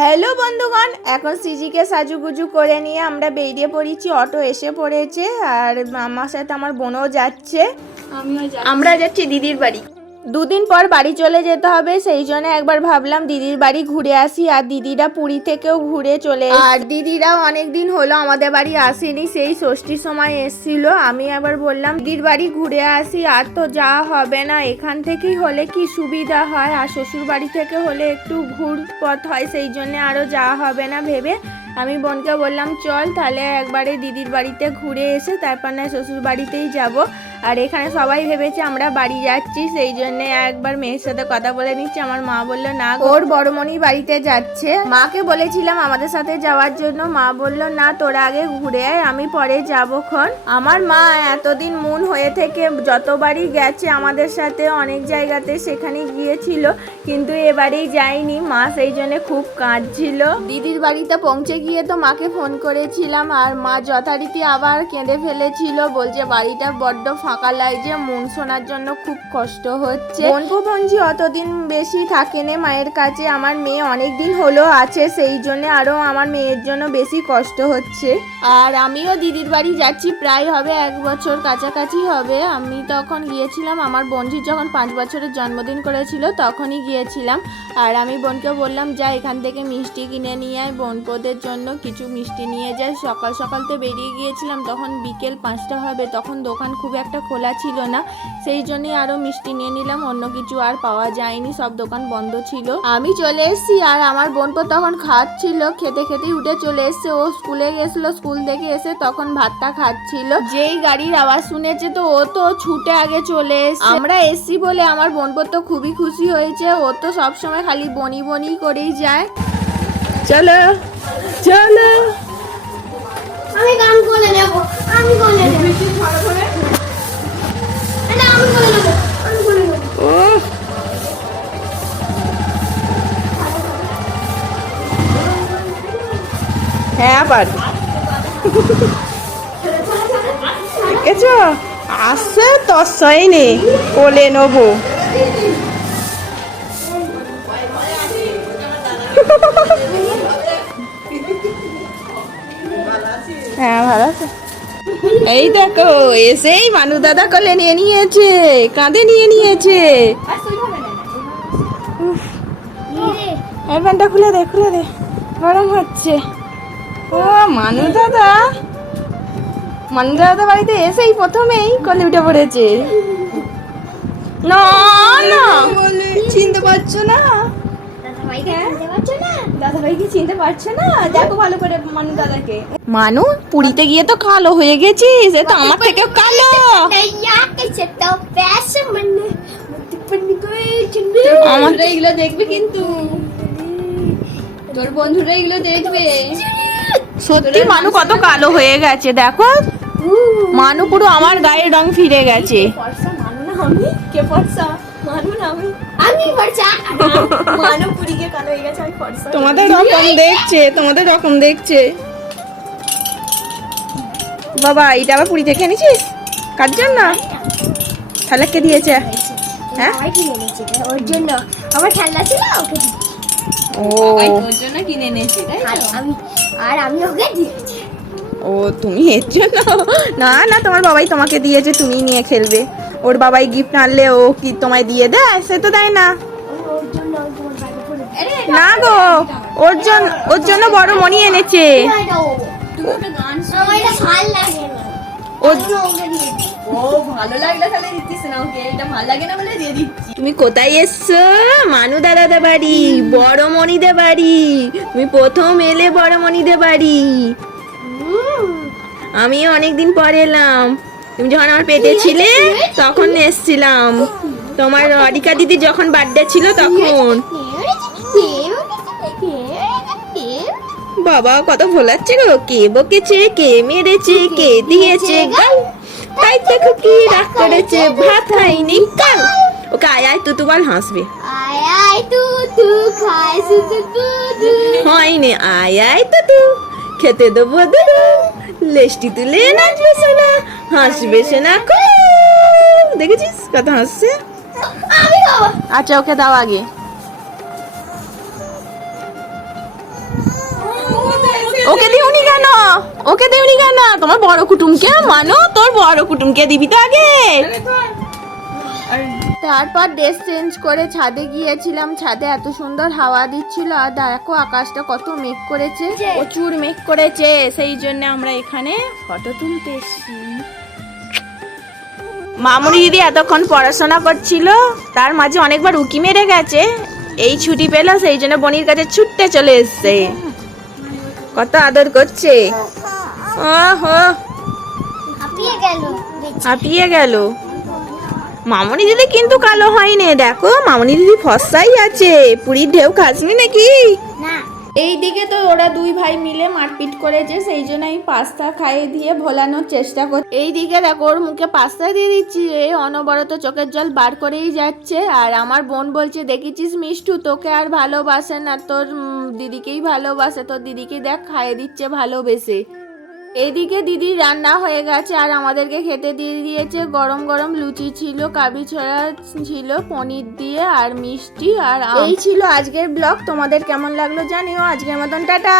Hello বন্ধুগণ এখন সিজিকে সাজুগুজু করে নিয়ে আমরা বেরিয়ে পড়েছি অটো এসে পড়েছে আর আমার সাথে আমার বোনও যাচ্ছে। আমরা যাচ্ছি দিদির বাড়ি। দুদিন পর বাড়ি চলে যেতে হবে, সেই জন্য একবার ভাবলাম দিদির বাড়ি ঘুরে আসি আর দিদিরা পুরী থেকেও ঘুরে চলে। আর দিদিরাও অনেক দিন হলো আমাদের বাড়ি আসেনি, সেই ষষ্ঠীর সময় এসেছিল। আমি আবার বললাম, দিদির বাড়ি ঘুরে আসি, আর তো যাওয়া হবে না। এখান থেকেই হলে কি সুবিধা হয়? আর শ্বশুর বাড়ি থেকে হলে একটু ঘুর পথ হয়, সেই জন্য আরও যাওয়া হবে না ভেবে। আমি বোনকে বললাম, চল তাহলে একবারে দিদির বাড়িতে ঘুরে এসে তারপর না শ্বশুর বাড়িতেই যাব। আর এখানে সবাই ভেবেছে আমরা বাড়ি যাচ্ছি, সেই জন্য একবার মেয়ের সাথে কথা বলে নিচ্ছি। আমার মা বলল, না ওর বড়মণি বাড়িতে যাচ্ছে। মাকে বলেছিলাম আমাদের সাথে যাওয়ার জন্য। মা বলল, না, তোরা আগে ঘুরে আয়, আমি পরে যাব খন আমার মা এতদিন মন হয়ে থেকে যতবারই গেছে আমাদের সাথে, অনেক জায়গাতে সেখানে গিয়েছিল। কিন্তু এবারেই যায়নি মা সেই জন্য খুব কাঁদছিল। দিদির বাড়িতে পৌঁছে গিয়ে তো মাকে ফোন করেছিলাম আর মা যথারীতি আবার কেঁদে ফেলেছিল। বলছে বাড়িটা বড্ড ফাঁকা লাগছে মন শোনার জন্য খুব কষ্ট হচ্ছে। বনপু বঞ্জি অতদিন বেশি থাকেনে মায়ের কাছে। আমার মেয়ে অনেক দিন হলো আছে সেই জন্য আরও আমার মেয়ের জন্য বেশি কষ্ট হচ্ছে। আর আমিও দিদির বাড়ি যাচ্ছি প্রায় হবে এক বছর কাছাকাছি হবে। আমি তখন গিয়েছিলাম আমার বঞ্জির যখন পাঁচ বছরের জন্মদিন করেছিল তখনই গিয়েছিলাম। আর আমি বোনকে বললাম, যা, এখান থেকে মিষ্টি কিনে নিয়ে আয় বোনপোদের জন্য। কিছু মিষ্টি নিয়ে যায় সকাল সকাল তো বেরিয়ে গিয়েছিলাম, তখন বিকেল পাঁচটা হবে, তখন দোকান খুব একটা খোলা ছিল না। সেই জন্যই আরও মিষ্টি নিয়ে নিলাম, অন্য কিছু আর পাওয়া যায়নি, সব দোকান বন্ধ ছিল। আমি চলে এসেছি, আর আমার বোনপো তখন খাচ্ছিল, খেতে খেতেই উঠে চলে এসছে। ও স্কুলে গেছিল, স্কুল থেকে এসে তখন ভাতটা খাচ্ছিল। যেই গাড়ির আওয়াজ শুনেছে তো, ও তো ছুটে আগে চলে এসছে। আমরা এসছি বলে আমার বোনপো তো খুবই খুশি হয়েছে। তো সবসময় খালি বনি বনি করেই যায়। চলো চলো। আমি গান করে নেব আমি করে নেব। আমি করে নেব আমি করে নেব। ও হ্যাঁ পারি দেখেছ? আসছে তসই নেই কোলে নেব। হ্যাঁ এই দেখো, এসেই মানু দাদা কোলে নিয়ে নিয়েছে, কাঁধে নিয়ে নিয়েছে। এই খুলে দে খুলে দে, গরম হচ্ছে। ও, মানু দাদা। মানু দাদা বাড়িতে এসেই প্রথমেই কোলে উঠে পড়েছে। না না। চিনতে পারছ না? হ্যাঁ? সত্যি মানু কত কালো হয়ে গেছে দেখো। মানু পুরো আমার গায়ের রং ফিরে গেছে। মানু না আমি? আমি পড়ছা পুরীকে কালো হয়ে গেছে আমি ফর্সা তোমাদের রকম দেখছে তোমাদের রকম দেখছে। বাবা এটা আবার পুরী থেকে এনেছিস কার জন্য? তাহলে কে দিয়েছে? হ্যাঁ? ভাই কিনে এনেছে ওর জন্য। আমার খেলনা ছিল ওকে ও। তোর জন্য কিনে এনেছি তাই আর আমি আর আমি ওকে দিয়েছি। ও তুমি এর জন্য? না না তোমার বাবাই তোমাকে দিয়েছে তুমি নিয়ে খেলবে। ওর বাবাই গিফট আনলে ও কি তোমায় দিয়ে দেয়? সে তো দেয় না। না গো ওর জন্য ওর জন্য বড় মনি এনেছে। তুমি একটা গান শোনো। আমার এটা ভালো লাগে না ওর আমি ওকে দিয়েছি ও ভালো লাগলে তাহলে দিচ্ছিস না ওকে এটা ভালো লাগে না বলে দিয়ে দিচ্ছি। তুমি কোথায় এসছো? মানু দাদাদের বাড়ি বড় মনিদের বাড়ি। তুমি প্রথম এলে বড় মনিদের বাড়ি। আমি অনেকদিন পরে এলাম। তুমি যখন আমার পেটে ছিলে তখন এসছিলাম। তোমার অরিকা দিদি যখন বার্থডে ছিল তখন। বাবা কত ভোলাচ্ছে গো। কে বকেছে কে মেরেছে কে দিয়েছে গাল? তাই দেখো কি রাগ করেছে। ভাত খাইনি কাল। ওকে আয় আয় তু তোমার হাসবে। আয় হয়নি। আয় আয় তো খেতে দেবো দুরু লেষ্টি তুলে নাচবে সোনা হাসবে সোনা কো। দেখেছিস কত হাসছে? আচ্ছা ওকে দাও আগে। ওকে দিওনি কেন? ওকে দিওনি কেন? তোমার বড় কুটুমকে মানো তোর বড় কুটুমকে দিবি তো আগে। তারপর ড্রেস চেঞ্জ করে ছাদে গিয়েছিলাম। ছাদে এত সুন্দর হাওয়া দিচ্ছিল আর দেখো আকাশটা কত মেঘ করেছে। প্রচুর মেঘ করেছে সেই জন্য আমরা এখানে ফটো তুলতে এসেছি। মামুনি দিদি এতক্ষণ পড়াশোনা করছিল তার মাঝে অনেকবার উকি মেরে গেছে। এই ছুটি পেল সেই জন্য বনির কাছে ছুটতে চলে এসছে। কত আদর করছে। ওহো হাঁপিয়ে গেল। হাঁপিয়ে গেল। মামনি দিদি কিন্তু কালো হয়নি, দেখো, মামনি দিদি ফসাই আছে, পুরীর ঢেউ খাসনি নাকি? এই দিকে তো ওরা দুই ভাই মিলে মারপিট করেছে, সেই জন্য আমি পাস্তা খাইয়ে দিয়ে ভোলানোর চেষ্টা কর এই দিকে দেখো, ওর মুখে পাস্তা দিয়ে দিচ্ছি, এ অনবরত চোখের জল বার করেই যাচ্ছে, আর আমার বোন বলছে, দেখেছিস মিষ্টু, তোকে আর ভালোবাসে না, তোর দিদিকেই ভালোবাসে, তোর দিদিকে দেখ, খাইয়ে দিচ্ছে ভালোবেসে। এদিকে দিদি রান্না হয়ে গেছে আর আমাদেরকে খেতে দিয়ে দিয়েছে গরম গরম লুচি ছিল, কাবলি ছড়া ছিল, পনির দিয়ে আর মিষ্টি আর। এই ছিল আজকের ব্লগ, তোমাদের কেমন লাগল জানিও আজকের মতন টাটা